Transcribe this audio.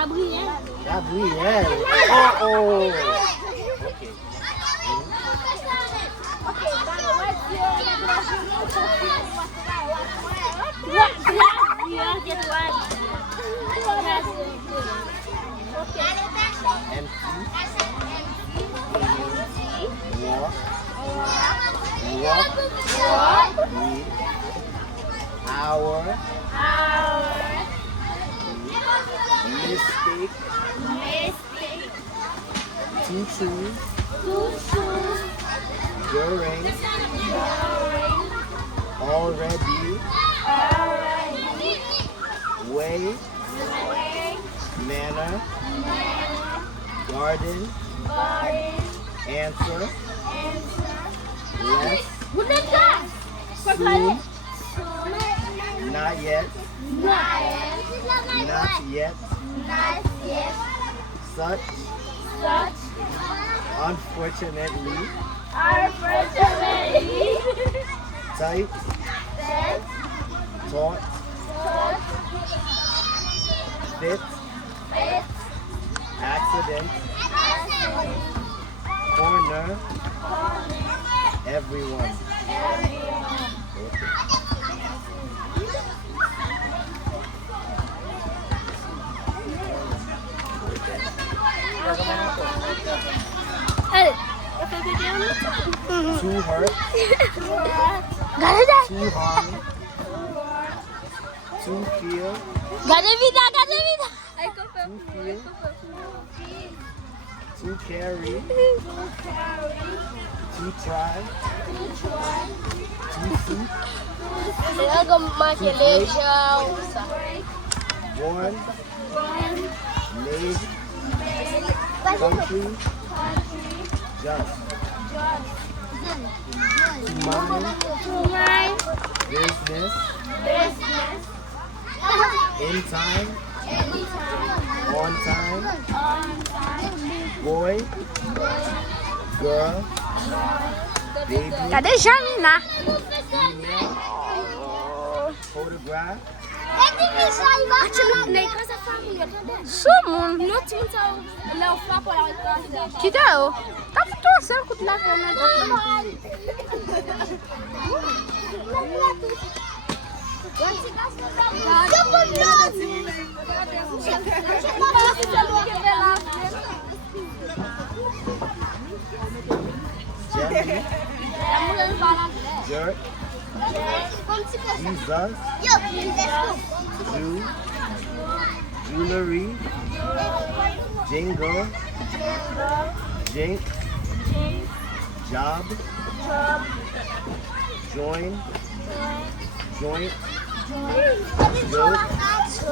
Gabriel. Oh. Okay. Our mistake to choose during already way manner garden answer less soon not yet such unfortunately type taught fit accident corner everyone. Too hurt, too harm, to feel, to carry, to try, to seek, born, made, country, just, to mind, business, in time, on time, boy, girl, baby, female, photograph, Sumun. Kita o. Tapi tu asal aku telah kena. Jelly, jerk, Jesus, Jew, jewelry, jingle, jink, job, join, joint, joke,